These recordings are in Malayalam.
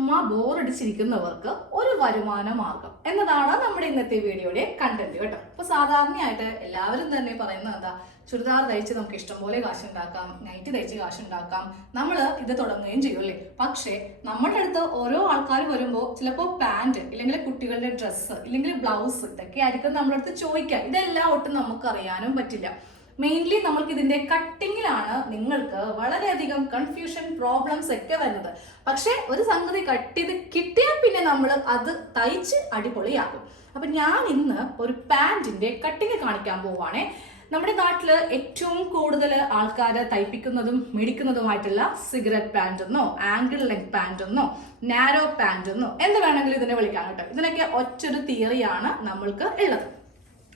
ചുമ്മാ ബോറടിച്ചിരിക്കുന്നവർക്ക് ഒരു വരുമാന മാർഗം. എന്നതാണ് നമ്മുടെ ഇന്നത്തെ വീഡിയോയുടെ കണ്ടന്റ് കേട്ടോ. അപ്പൊ സാധാരണയായിട്ട് എല്ലാവരും തന്നെ പറയുന്നത് എന്താ? ചുരിദാർ തയ്ച്ച് നമുക്ക് ഇഷ്ടംപോലെ കാശുണ്ടാക്കാം നൈറ്റ് തയ്ച്ച് കാശുണ്ടാക്കാം നമ്മൾ ഇത് തുടങ്ങുകയും ചെയ്യും അല്ലേ? പക്ഷേ നമ്മുടെ അടുത്ത് ഓരോ ആൾക്കാർ വരുമ്പോൾ ചിലപ്പോൾ പാന്റ് ഇല്ലെങ്കിൽ കുട്ടികളുടെ ഡ്രസ്സ് ഇല്ലെങ്കിൽ ബ്ലൗസ് ഇതൊക്കെ ആയിരിക്കും നമ്മുടെ അടുത്ത് ചോദിക്കുക. ഇതെല്ലാം ഒട്ടും നമുക്ക് അറിയാനും പറ്റില്ല. മെയിൻലി നമ്മൾക്ക് ഇതിന്റെ കട്ടിങ്ങിലാണ് നിങ്ങൾക്ക് വളരെയധികം കൺഫ്യൂഷൻ പ്രോബ്ലംസ് ഒക്കെ വരുന്നത്. പക്ഷേ ഒരു സംഗതി കട്ട് ചെയ്ത് കിട്ടിയാൽ പിന്നെ നമ്മൾ അത് തയ്ച്ച് അടിപൊളിയാക്കും. അപ്പൊ ഞാൻ ഇന്ന് ഒരു പാന്റിന്റെ കട്ടിങ് കാണിക്കാൻ പോവാണേ നമ്മുടെ നാട്ടിൽ ഏറ്റവും കൂടുതൽ ആൾക്കാർ തയ്പ്പിക്കുന്നതും മേടിക്കുന്നതുമായിട്ടുള്ള സിഗരറ്റ് പാന്റ് എന്നോ ആംഗിൾ ലെഗ് പാന്റ് എന്നോ നാരോ പാന്റ് എന്നോ എന്ത് വേണമെങ്കിലും ഇതിനെ വിളിക്കാം കേട്ടോ. ഇതിനൊക്കെ ഒറ്റൊരു തിയറിയാണ് നമ്മൾക്ക് ഉള്ളത്.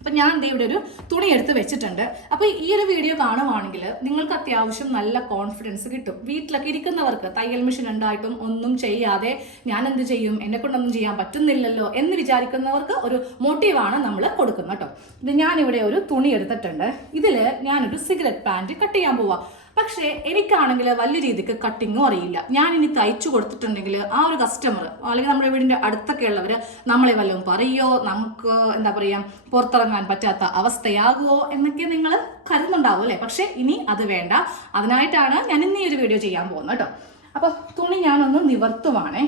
അപ്പൊ ഞാൻ ദേ ഇവിടെ ഒരു തുണി എടുത്ത് വെച്ചിട്ടുണ്ട്. അപ്പോൾ ഈ ഒരു വീഡിയോ കാണുവാണെങ്കിൽ നിങ്ങൾക്ക് അത്യാവശ്യം നല്ല കോൺഫിഡൻസ് കിട്ടും. വീട്ടിലൊക്കെ ഇരിക്കുന്നവർക്ക് തയ്യൽ മെഷീൻ ഉണ്ടായിട്ടും ഒന്നും ചെയ്യാതെ ഞാൻ എന്ത് ചെയ്യും? എന്നെ കൊണ്ടൊന്നും ചെയ്യാൻ പറ്റുന്നില്ലല്ലോ എന്ന് വിചാരിക്കുന്നവർക്ക് ഒരു മോട്ടീവാണ് നമ്മൾ കൊടുക്കുന്നത് കേട്ടോ. ഇത് ഞാനിവിടെ ഒരു തുണി എടുത്തിട്ടുണ്ട്. ഇതിൽ ഞാനൊരു സിഗരറ്റ് പാന്റ് കട്ട് ചെയ്യാൻ പോവാ. പക്ഷേ എനിക്കാണെങ്കിൽ വലിയ രീതിക്ക് കട്ടിങ്ങും അറിയില്ല. ഞാൻ ഇനി തയ്ച്ചു കൊടുത്തിട്ടുണ്ടെങ്കിൽ ആ ഒരു കസ്റ്റമർ അല്ലെങ്കിൽ നമ്മുടെ വീടിന്റെ അടുത്തൊക്കെ ഉള്ളവർ നമ്മളെ വല്ലതും പറയോ? നമുക്ക് എന്താ പറയുക പുറത്തിറങ്ങാൻ പറ്റാത്ത അവസ്ഥയാകുമോ എന്നൊക്കെ നിങ്ങൾ കരുതുന്നുണ്ടാവും അല്ലേ? പക്ഷേ ഇനി അത് വേണ്ട. അതിനായിട്ടാണ് ഞാൻ ഇന്ന് ഒരു വീഡിയോ ചെയ്യാൻ പോകുന്നത് കേട്ടോ. അപ്പോൾ തുണി ഞാനൊന്ന് നിവർത്തുവാണേ.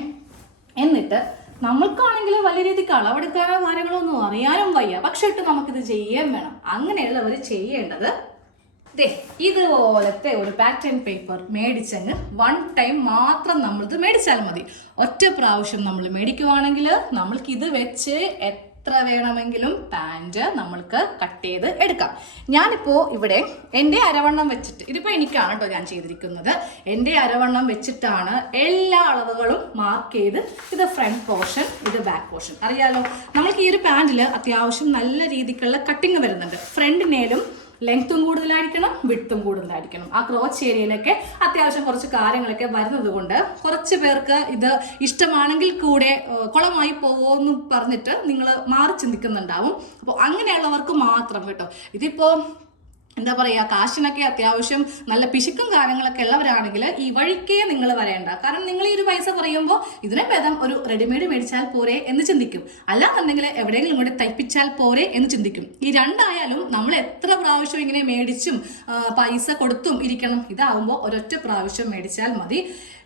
എന്നിട്ട് നമ്മൾക്കാണെങ്കിൽ വലിയ രീതിക്ക് അളവെടുക്കാനോ കാര്യങ്ങളോ ഒന്നും അറിയാനും വയ്യ. പക്ഷെ ഇട്ട് നമുക്കിത് ചെയ്യാൻ വേണം. അങ്ങനെയുള്ളവർ ചെയ്യേണ്ടത്. ദേ ഇതുപോലത്തെ ഒരു പാറ്റേൺ പേപ്പർ മേടിച്ചങ്ങ് വൺ ടൈം മാത്രം നമ്മളിത് മേടിച്ചാൽ മതി. ഒറ്റ പ്രാവശ്യം നമ്മൾ മേടിക്കുവാണെങ്കിൽ നമ്മൾക്ക് ഇത് വെച്ച് എത്ര വേണമെങ്കിലും പാന്റ് നമ്മൾക്ക് കട്ട് ചെയ്ത് എടുക്കാം. ഞാനിപ്പോൾ ഇവിടെ എന്റെ അരവണ്ണം വെച്ചിട്ട് ഇതിപ്പോൾ എനിക്കാണ് കേട്ടോ ഞാൻ ചെയ്തിരിക്കുന്നത്. എന്റെ അരവണ്ണം വെച്ചിട്ടാണ് എല്ലാ അളവുകളും മാർക്ക് ചെയ്ത് ഇത് ഫ്രണ്ട് പോർഷൻ ഇത് ബാക്ക് പോർഷൻ അറിയാലോ നമ്മൾക്ക് ഈ ഒരു പാന്റിൽ അത്യാവശ്യം നല്ല രീതിക്കുള്ള കട്ടിങ് വരുന്നുണ്ട്. ഫ്രണ്ടിനേലും ലെങ്ത്തും കൂടുതലായിരിക്കണം വിട്ടും കൂടുതലായിരിക്കണം. ആ ക്രോച്ച് ഏരിയയിലൊക്കെ അത്യാവശ്യം കുറച്ച് കാര്യങ്ങളൊക്കെ വരുന്നത് കൊണ്ട് കുറച്ച് പേർക്ക് ഇത് ഇഷ്ടമാണെങ്കിൽ കൂടെ കുളമായി കുളമായി പോകുമെന്ന് പറഞ്ഞിട്ട് നിങ്ങൾ മാറി ചിന്തിക്കുന്നുണ്ടാവും. അപ്പോൾ അങ്ങനെയുള്ളവർക്ക് മാത്രം കേട്ടോ. ഇതിപ്പോൾ എന്താ പറയുക കാശിനൊക്കെ അത്യാവശ്യം നല്ല പിശുക്കും കാര്യങ്ങളൊക്കെ ഉള്ളവരാണെങ്കിൽ ഈ വഴിക്കേ നിങ്ങൾ വരേണ്ട. കാരണം നിങ്ങൾ ഈ ഒരു പൈസ പറയുമ്പോൾ ഇതിനെ ഭേദം ഒരു റെഡിമെയ്ഡ് മേടിച്ചാൽ പോരെ എന്ന് ചിന്തിക്കും. അല്ലാന്നുണ്ടെങ്കിൽ എവിടെയെങ്കിലും ഇങ്ങോട്ട് തയ്പ്പിച്ചാൽ പോരെ എന്ന് ചിന്തിക്കും. ഈ രണ്ടായാലും നമ്മൾ എത്ര പ്രാവശ്യം ഇങ്ങനെ മേടിച്ചും പൈസ കൊടുത്തും ഇരിക്കണം. ഇതാവുമ്പോൾ ഒരൊറ്റ പ്രാവശ്യം മേടിച്ചാൽ മതി.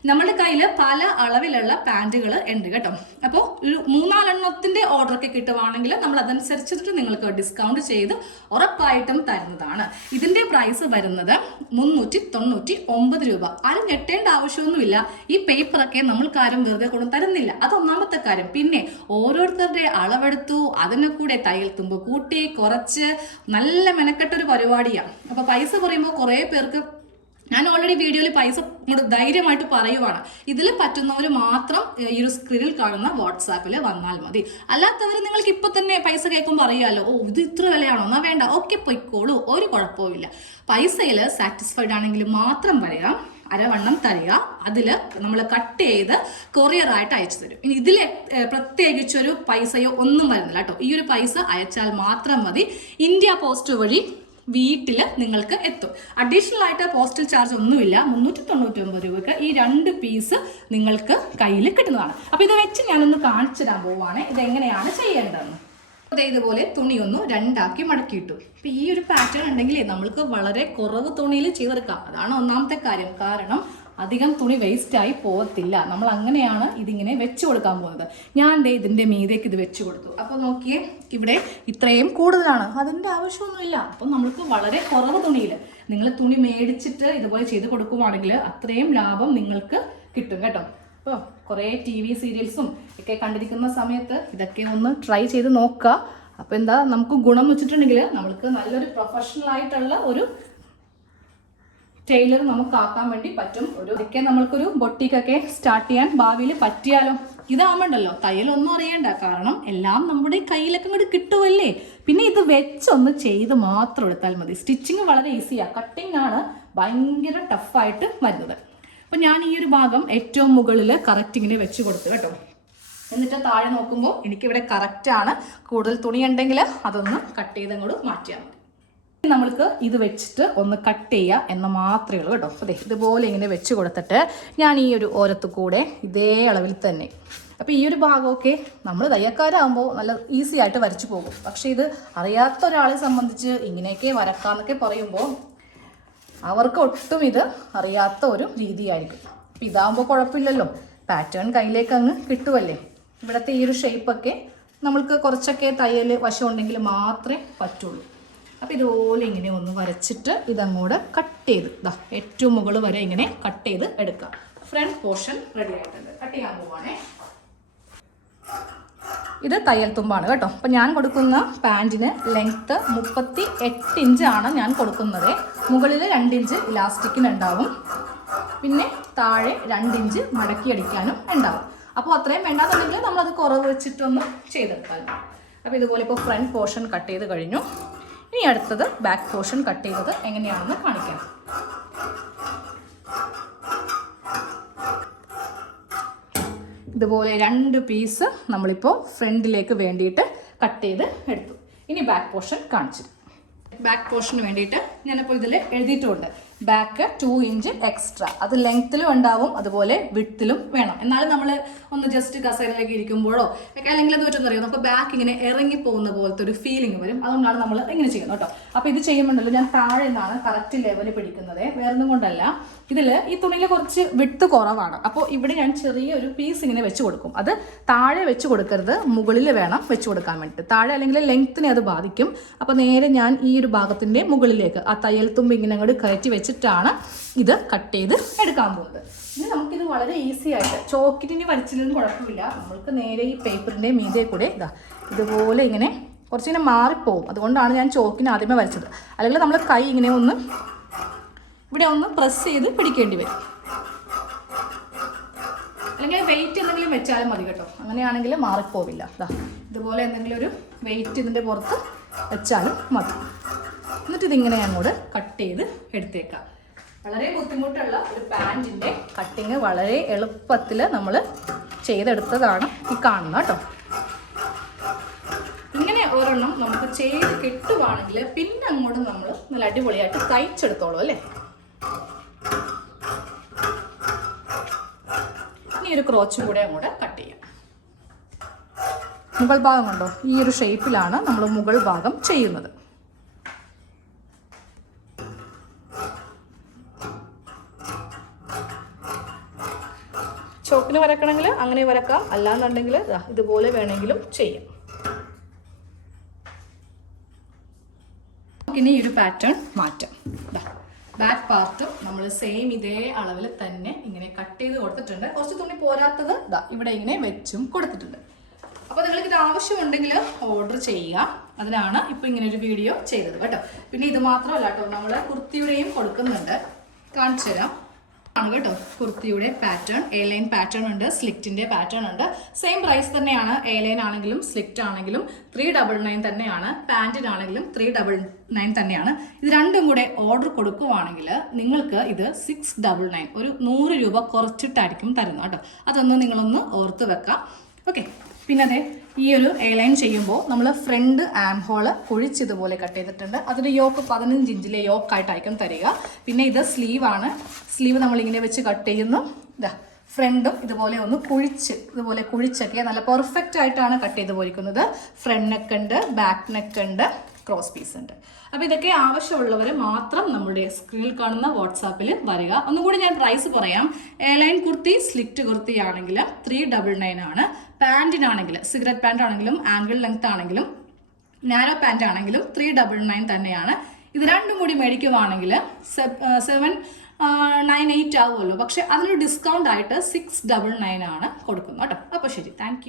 നമ്മുടെ കയ്യിൽ പല അളവിലുള്ള പാന്റുകൾ ഉണ്ട് കേട്ടോ. അപ്പോൾ ഒരു മൂന്നാലെണ്ണത്തിന്റെ ഓർഡർ ഒക്കെ കിട്ടുവാണെങ്കിൽ നമ്മൾ അതനുസരിച്ചിട്ട് നിങ്ങൾക്ക് ഡിസ്കൗണ്ട് ചെയ്ത് ഉറപ്പായിട്ടും തരുന്നതാണ്. ഇതിന്റെ പ്രൈസ് വരുന്നത് മുന്നൂറ്റി തൊണ്ണൂറ്റി ഒമ്പത് രൂപ. ആരും ഞെട്ടേണ്ട ആവശ്യമൊന്നുമില്ല. ഈ പേപ്പറൊക്കെ നമ്മൾക്കാരും വെറുതെ കൊണ്ട് തരുന്നില്ല. അത് ഒന്നാമത്തെ കാര്യം. പിന്നെ ഓരോരുത്തരുടെ അളവെടുത്തു അതിനെ കൂടെ തയ്യൽ തുമ്പ് കൂട്ടി കുറച്ച് നല്ല മെനക്കെട്ടൊരു പരിപാടിയാണ് അപ്പോൾ പൈസ കുറയുമ്പോൾ കുറേ പേർക്ക് ഞാൻ ഓൾറെഡി വീഡിയോയിൽ പൈസ ഇങ്ങോട്ട് ധൈര്യമായിട്ട് പറയുവാണ്. ഇതിൽ പറ്റുന്നവർ മാത്രം ഈ ഒരു സ്ക്രീനിൽ കാണുന്ന വാട്സാപ്പിൽ വന്നാൽ മതി. അല്ലാത്തവർ നിങ്ങൾക്ക് ഇപ്പം തന്നെ പൈസ കേൾക്കുമ്പോൾ പറയുമല്ലോ ഓ ഇത് ഇത്ര വിലയാണോ? എന്നാ വേണ്ട ഓക്കെ പൊയ്ക്കോളൂ ഒരു കുഴപ്പമില്ല പൈസയിൽ സാറ്റിസ്ഫൈഡ് ആണെങ്കിൽ മാത്രം പറയാം അരവണ്ണം തരിക അതിൽ നമ്മൾ കട്ട് ചെയ്ത് കൊറിയറായിട്ട് അയച്ചു തരും. ഇനി ഇതിൽ പ്രത്യേകിച്ചൊരു പൈസയോ ഒന്നും വരുന്നില്ല കേട്ടോ. ഈ ഒരു പൈസ അയച്ചാൽ മാത്രം മതി. ഇന്ത്യ പോസ്റ്റ് വഴി വീട്ടിൽ നിങ്ങൾക്ക് എത്തും. അഡീഷണൽ ആയിട്ട് പോസ്റ്റൽ ചാർജ് ഒന്നുമില്ല. മുന്നൂറ്റി തൊണ്ണൂറ്റി ഒമ്പത് രൂപയ്ക്ക് ഈ രണ്ട് പീസ് നിങ്ങൾക്ക് കയ്യിൽ കിട്ടുന്നതാണ്. അപ്പോൾ ഇത് വെച്ച് ഞാനൊന്ന് കാണിച്ചു തരാൻ പോവുകയാണ് ഇത് എങ്ങനെയാണ് ചെയ്യേണ്ടതെന്ന്. അതേ ഇതുപോലെ തുണി ഒന്ന് രണ്ടാക്കി മടക്കിയിട്ടു. അപ്പൊ ഈ ഒരു പാറ്റേൺ ഉണ്ടെങ്കിൽ നമ്മൾക്ക് വളരെ കുറവ് തുണിയിൽ ചെയ്തെടുക്കാം. അതാണ് ഒന്നാമത്തെ കാര്യം. കാരണം അധികം തുണി വേസ്റ്റ് ആയി പോകത്തില്ല നമ്മൾ അങ്ങനെയാണ് ഇതിങ്ങനെ വെച്ച് കൊടുക്കാൻ പോകുന്നത്. ഞാൻ ദേ ഇതിന്റെ മീതേക്ക് ഇത് വെച്ച് കൊടുത്തു. അപ്പോൾ നോക്കിയേ ഇവിടെ ഇത്രയും കൂടുതലാണ്. അതിന്റെ ആവശ്യമൊന്നുമില്ല. അപ്പം നമ്മൾക്ക് വളരെ കുറവ് തുണിയിൽ നിങ്ങൾ തുണി മേടിച്ചിട്ട് ഇതുപോലെ ചെയ്ത് കൊടുക്കുവാണെങ്കിൽ അത്രയും ലാഭം നിങ്ങൾക്ക് കിട്ടും കേട്ടോ. അപ്പോൾ കുറേ ടി വി സീരിയൽസും ഒക്കെ കണ്ടിരിക്കുന്ന സമയത്ത് ഇതൊക്കെ ഒന്ന് ട്രൈ ചെയ്ത് നോക്കുക. അപ്പോൾ എന്താ നമുക്ക് ഗുണം വെച്ചിട്ടുണ്ടെങ്കിൽ നമ്മൾക്ക് നല്ലൊരു പ്രൊഫഷണൽ ആയിട്ടുള്ള ഒരു ടൈലർ നമുക്ക് ആക്കാൻ വേണ്ടി പറ്റും. ഒരു ഒക്കെ നമ്മൾക്കൊരു ബൊട്ടിക്കൊക്കെ സ്റ്റാർട്ട് ചെയ്യാൻ ഭാവിയിൽ പറ്റിയാലോ? ഇതാവുമ്പോണ്ടല്ലോ തയ്യലൊന്നും അറിയണ്ട. കാരണം എല്ലാം നമ്മുടെ കയ്യിലൊക്കെ ഇങ്ങോട്ട് കിട്ടുമല്ലേ പിന്നെ ഇത് വെച്ചൊന്ന് ചെയ്ത് മാത്രം എടുത്താൽ മതി. സ്റ്റിച്ചിങ് വളരെ ഈസിയാണ് കട്ടിങ് ആണ് ഭയങ്കര ടഫായിട്ട് വരുന്നത്. അപ്പം ഞാൻ ഈ ഒരു ഭാഗം ഏറ്റവും മുകളിൽ കറക്റ്റ് വെച്ച് കൊടുത്തു കേട്ടോ. എന്നിട്ട് താഴെ നോക്കുമ്പോൾ എനിക്കിവിടെ കറക്റ്റാണ് കൂടുതൽ തുണി ഉണ്ടെങ്കിൽ അതൊന്ന് കട്ട് ചെയ്ത് അങ്ങോട്ട് മാറ്റിയാൽ മതി. നമ്മൾക്ക് ഇത് വെച്ചിട്ട് ഒന്ന് കട്ട് ചെയ്യുക എന്ന് മാത്രമേ ഉള്ളൂ കേട്ടോ. അതെ ഇതുപോലെ ഇങ്ങനെ വെച്ച് കൊടുത്തിട്ട് ഞാൻ ഈ ഒരു ഓരത്ത് കൂടെ ഇതേ അളവിൽ തന്നെ. അപ്പോൾ ഈ ഒരു ഭാഗമൊക്കെ നമ്മൾ തയ്യക്കാരാകുമ്പോൾ നല്ല ഈസി ആയിട്ട് വരച്ചു പോകും. പക്ഷേ ഇത് അറിയാത്ത ഒരാളെ സംബന്ധിച്ച് ഇങ്ങനെയൊക്കെ വരക്കാന്നൊക്കെ പറയുമ്പോൾ അവർക്ക് ഒട്ടും ഇത് അറിയാത്ത ഒരു രീതിയായിരിക്കും. അപ്പം ഇതാകുമ്പോൾ കുഴപ്പമില്ലല്ലോ. പാറ്റേൺ കയ്യിലേക്ക് അങ്ങ് കിട്ടുമല്ലേ ഇവിടുത്തെ ഈ ഒരു ഷേപ്പൊക്കെ നമ്മൾക്ക് കുറച്ചൊക്കെ തയ്യൽ വശമുണ്ടെങ്കിൽ മാത്രമേ പറ്റുള്ളൂ. അപ്പോൾ ഇതുപോലെ ഇങ്ങനെ ഒന്ന് വരച്ചിട്ട് ഇതങ്ങോട്ട് കട്ട് ചെയ്ത് ഇതാ ഏറ്റവും മുകൾ വരെ ഇങ്ങനെ കട്ട് ചെയ്ത് എടുക്കാം ഫ്രണ്ട് പോർഷൻ റെഡി ആയിട്ടുണ്ട്. കട്ട് ചെയ്യാൻ പോവാണേ. ഇത് തയ്യൽ തുമ്പാണ് കേട്ടോ. അപ്പം ഞാൻ കൊടുക്കുന്ന പാന്റിന് ലെങ്ത്ത് മുപ്പത്തി എട്ട് ഇഞ്ചാണ് ഞാൻ കൊടുക്കുന്നത്. മുകളിൽ രണ്ട് ഇഞ്ച് ഇലാസ്റ്റിക്കിന് ഉണ്ടാവും പിന്നെ താഴെ രണ്ട് ഇഞ്ച് മടക്കി അടിക്കാനും ഉണ്ടാവും. അപ്പോൾ അത്രയും വേണ്ടാന്നുണ്ടെങ്കിൽ നമ്മളത് കുറവ് വെച്ചിട്ടൊന്ന് മതി. അപ്പോൾ ഇതുപോലെ ഇപ്പോൾ ഫ്രണ്ട് പോർഷൻ കട്ട് ചെയ്ത് കഴിഞ്ഞു. ഇനി അടുത്തത് ബാക്ക് പോർഷൻ കട്ട് ചെയ്തത് എങ്ങനെയാണെന്ന് കാണിക്കാം. ഇതുപോലെ രണ്ട് പീസ് നമ്മളിപ്പോൾ ഫ്രണ്ടിലേക്ക് വേണ്ടിയിട്ട് കട്ട് ചെയ്ത് എടുത്തു. ഇനി ബാക്ക് പോർഷൻ കാണിച്ചു. ബാക്ക് പോർഷന് വേണ്ടിയിട്ട് ഞാനിപ്പോൾ ഇതിൽ എഴുതിയിട്ടുണ്ട്. ബാക്ക് ടു ഇഞ്ച് എക്സ്ട്രാ അത് ലെങ്ത്തിലും ഉണ്ടാവും അതുപോലെ വിട്ടിലും വേണം. എന്നാലും നമ്മൾ ഒന്ന് ജസ്റ്റ് കസേരയിലേക്ക് ഇരിക്കുമ്പോഴോ അല്ലെങ്കിൽ അത് പറ്റുമെന്നറിയാം നമുക്ക് ബാക്ക് ഇങ്ങനെ ഇറങ്ങി പോകുന്ന പോലത്തെ ഒരു ഫീലിംഗ് വരും. അതുകൊണ്ടാണ് നമ്മൾ ഇങ്ങനെ ചെയ്യുന്നത് കേട്ടോ. അപ്പോൾ ഇത് ചെയ്യുമ്പോണ്ടല്ലോ ഞാൻ താഴെ നിന്നാണ് കറക്റ്റ് ലെവൽ പിടിക്കുന്നത്. വേറെ ഒന്നും കൊണ്ടല്ല. ഇതിൽ ഈ തുണിയിൽ കുറച്ച് വിട്ട് കുറവാണ്. അപ്പോൾ ഇവിടെ ഞാൻ ചെറിയൊരു പീസ് ഇങ്ങനെ വെച്ച് കൊടുക്കും. അത് താഴെ വെച്ച് കൊടുക്കരുത്. മുകളിൽ വേണം വെച്ച് കൊടുക്കാൻ വേണ്ടിയിട്ട്. താഴെ അല്ലെങ്കിൽ ലെങ്ത്തിനെ അത് ബാധിക്കും. അപ്പോൾ നേരെ ഞാൻ ഈ ഒരു ഭാഗത്തിന്റെ മുകളിലേക്ക് ആ തയ്യൽ തുമ്പ് ഇങ്ങനെ അങ്ങോട്ട് കയറ്റി വെച്ചിട്ടാണ് ഇത് കട്ട് ചെയ്ത് എടുക്കാൻ പോകുന്നത്. ഇനി നമുക്കിത് വളരെ ഈസി ആയിട്ട് ചോക്കിറ്റിന് വലിച്ചില്ലെന്നും കുഴപ്പമില്ല. നമ്മൾക്ക് നേരെ ഈ പേപ്പറിന്റെ മീതെ കൂടെ ഇതാ ഇതുപോലെ ഇങ്ങനെ കുറച്ചിങ്ങനെ മാറിപ്പോവും. അതുകൊണ്ടാണ് ഞാൻ ചോക്കിന് ആദ്യമേ വലിച്ചത്. അല്ലെങ്കിൽ നമ്മൾ കൈ ഇങ്ങനെ ഒന്ന് ഇവിടെ ഒന്ന് പ്രസ് ചെയ്ത് പിടിക്കേണ്ടി വരും. അല്ലെങ്കിൽ വെയിറ്റ് എന്തെങ്കിലും വെച്ചാലും മതി കേട്ടോ. അങ്ങനെയാണെങ്കിൽ മാറിപ്പോവില്ല. ഇതുപോലെ എന്തെങ്കിലും ഒരു വെയിറ്റ് ഇതിന്റെ പുറത്ത് വെച്ചാലും മതി. എന്നിട്ട് ഇതിങ്ങനെ അങ്ങോട്ട് കട്ട് ചെയ്ത് എടുത്തേക്കാം. വളരെ ബുദ്ധിമുട്ടുള്ള ഒരു പാന്റിന്റെ കട്ടിങ് വളരെ എളുപ്പത്തിൽ നമ്മൾ ചെയ്തെടുത്തതാണ് ഈ കാണുന്നത് കേട്ടോ. ഇങ്ങനെ ഒരെണ്ണം നമുക്ക് ചെയ്ത് കിട്ടുവാണെങ്കിൽ പിന്നെ അങ്ങോട്ട് നമ്മൾ നല്ല അടിപൊളിയായിട്ട് തയ്ച്ചെടുത്തോളൂ അല്ലേ? ഇനി ഒരു ക്രോച്ചും കൂടെ അങ്ങോട്ട് കട്ട് ചെയ്യാം. മുകൾ ഭാഗം കണ്ടോ? ഈ ഒരു ഷേപ്പിലാണ് നമ്മൾ മുകൾ ഭാഗം ചെയ്യുന്നത്. ചോക്കിന് വരക്കണമെങ്കിൽ അങ്ങനെ വരക്കാം. അല്ലാന്നുണ്ടെങ്കിൽ ഇതുപോലെ വേണമെങ്കിലും ചെയ്യാം. ഈ ഒരു പാറ്റേൺ മാറ്റാം. ബാക്ക് പാർട്ട് നമ്മൾ സെയിം ഇതേ അളവിൽ തന്നെ ഇങ്ങനെ കട്ട് ചെയ്ത് കൊടുത്തിട്ടുണ്ട്. കുറച്ച് തുണി പോരാത്തത് ഇവിടെ ഇങ്ങനെ വെച്ചും കൊടുത്തിട്ടുണ്ട്. അപ്പോൾ നിങ്ങൾക്ക് ഇത് ആവശ്യമുണ്ടെങ്കിൽ ഓർഡർ ചെയ്യുക. അതിനാണ് ഇപ്പോൾ ഇങ്ങനെ ഒരു വീഡിയോ ചെയ്തത് കേട്ടോ. പിന്നെ ഇത് മാത്രമല്ല കേട്ടോ നമ്മൾ കുർത്തിയുടെയും കൊടുക്കുന്നുണ്ട്. കാണിച്ചു തരാം ആണ് കേട്ടോ. കുർത്തിയുടെ പാറ്റേൺ എ ലൈൻ പാറ്റേൺ ഉണ്ട് സ്ലിക്റ്റിന്റെ പാറ്റേൺ ഉണ്ട്. സെയിം പ്രൈസ് തന്നെയാണ് എ ലൈൻ ആണെങ്കിലും സ്ലിക്റ്റ് ആണെങ്കിലും ത്രീ ഡബിൾ നയൻ തന്നെയാണ് പാന്റിനാണെങ്കിലും ത്രീ ഡബിൾ നയൻ തന്നെയാണ്. ഇത് രണ്ടും കൂടെ ഓർഡർ കൊടുക്കുവാണെങ്കിൽ നിങ്ങൾക്ക് ഇത് സിക്സ് ഡബിൾ നയൻ ഒരു നൂറ് രൂപ കുറച്ചിട്ടായിരിക്കും തരുന്നത് കേട്ടോ. അതൊന്ന് നിങ്ങളൊന്ന് ഓർത്ത് വെക്കാം. ഓക്കെ പിന്നെ അതെ ഈ ഒരു എ ലൈൻ ചെയ്യുമ്പോൾ നമ്മൾ ഫ്രണ്ട് ആം ഹോൾ കുഴിച്ചതുപോലെ കട്ട് ചെയ്തിട്ടുണ്ട്. അതിന് യോക്ക് പതിനഞ്ച് ഇഞ്ചിലെ യോക്കായിട്ടായിരിക്കും തരിക. പിന്നെ ഇത് സ്ലീവാണ് സ്ലീവ് നമ്മളിങ്ങനെ വെച്ച് കട്ട് ചെയ്യുന്നു. ഇതാ ഫ്രണ്ടും ഇതുപോലെ ഒന്ന് കുഴിച്ച് ഇതുപോലെ കുഴിച്ചൊക്കെ നല്ല പെർഫെക്റ്റ് ആയിട്ടാണ് കട്ട് ചെയ്ത് പോയിരിക്കുന്നത്. ഫ്രണ്ട് നെക്ക് ഉണ്ട് ബാക്ക് നെക്ക് ഉണ്ട് ക്രോസ് പീസ് ഉണ്ട്. അപ്പോൾ ഇതൊക്കെ ആവശ്യമുള്ളവർ മാത്രം നമ്മുടെ സ്ക്രീനിൽ കാണുന്ന വാട്സാപ്പിൽ വരിക. ഒന്നുകൂടി ഞാൻ പ്രൈസ് പറയാം. എയർലൈൻ കുർത്തി സ്ലിറ്റ് കുർത്തി ആണെങ്കിൽ ത്രീ ഡബിൾ നയൻ ആണ്. പാന്റിനാണെങ്കിൽ സിഗരറ്റ് പാന്റ് ആണെങ്കിലും ആംഗിൾ ലെങ്ത് ആണെങ്കിലും നാരോ പാന്റ് ആണെങ്കിലും ത്രീ ഡബിൾ നയൻ തന്നെയാണ്. ഇത് രണ്ടും കൂടി മേടിക്കുവാണെങ്കിൽ സെവൻ നയൻ എയ്റ്റ് ആവുമല്ലോ. പക്ഷെ അതിനൊരു ഡിസ്കൗണ്ട് ആയിട്ട് സിക്സ് ഡബിൾ നയൻ ആണ് കൊടുക്കുന്നത് കേട്ടോ. അപ്പോൾ ശരി താങ്ക്